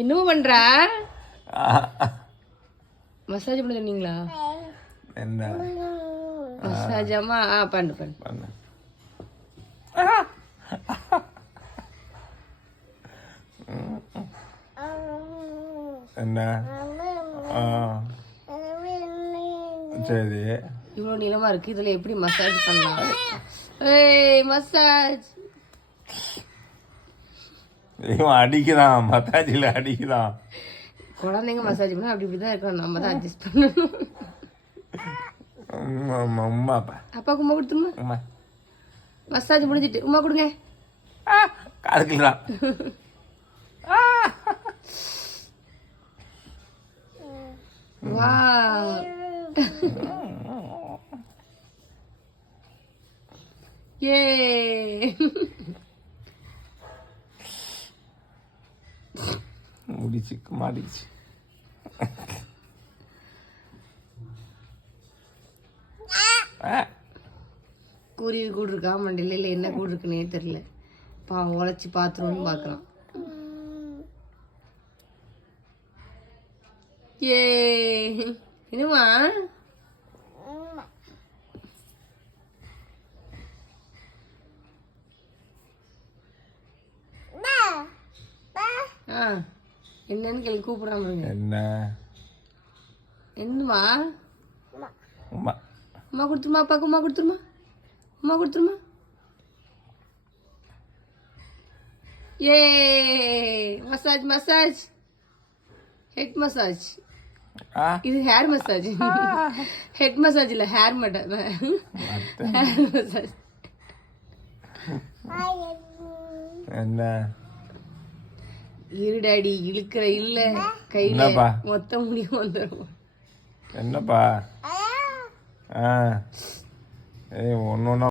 என்னமோ பண்றா? மசாஜ் பண்ண சொன்னீங்களா? என்ன மசாஜாமா? பண்ணு பண்ணு பண்ணு. என்ன சரி, இவ்வளோ நீளமா இருக்கு, இதுல எப்படி மசாஜ் பண்ணலாம்? ஏய் மசாஜ். இவன் அடிக்கிறான், மசாஜில் அடிக்கிறான். குழந்தைங்க மசாஜ் பண்ணா அப்படி இப்படி தான் இருக்கணும், நம்ம தான் அட்ஜஸ்ட் பண்ணணும். உமாப்பா அப்பாவுக்கு உமா கொடுத்துருமா? உமா மசாஜ் முடிஞ்சிட்டு உமா கொடுங்க. காதுக்கலாம். வா ஏ முடிச்சு மாட்டிச்சு. குருவி கூடு இருக்கா மண்டையில், இல்லை என்ன கூடு இருக்குன்னே தெரியல. உழைச்சி பார்த்துருவோன்னு பார்க்குறான். ஏ என்னமா? என்னன்னு கேள்வி கூப்பிடாம என்ன என்னமா? உமா உமா கொடுத்துருமா? அப்பாவுக்கு உமா கொடுத்துருமா? உமா கொடுத்துருமா? ஏ மசாஜ் மசாஜ், ஹெட் மசாஜ். இது ஹேர் மசாஜ். ஹெட் மசாஜ் இல்ல, ஹேர் மட்டும். Hair massage. என்ன இருடாடி இழுக்கிற இல்ல, கையில மொத்த முடியும் வந்துடும். என்னப்பா? ஒன்னு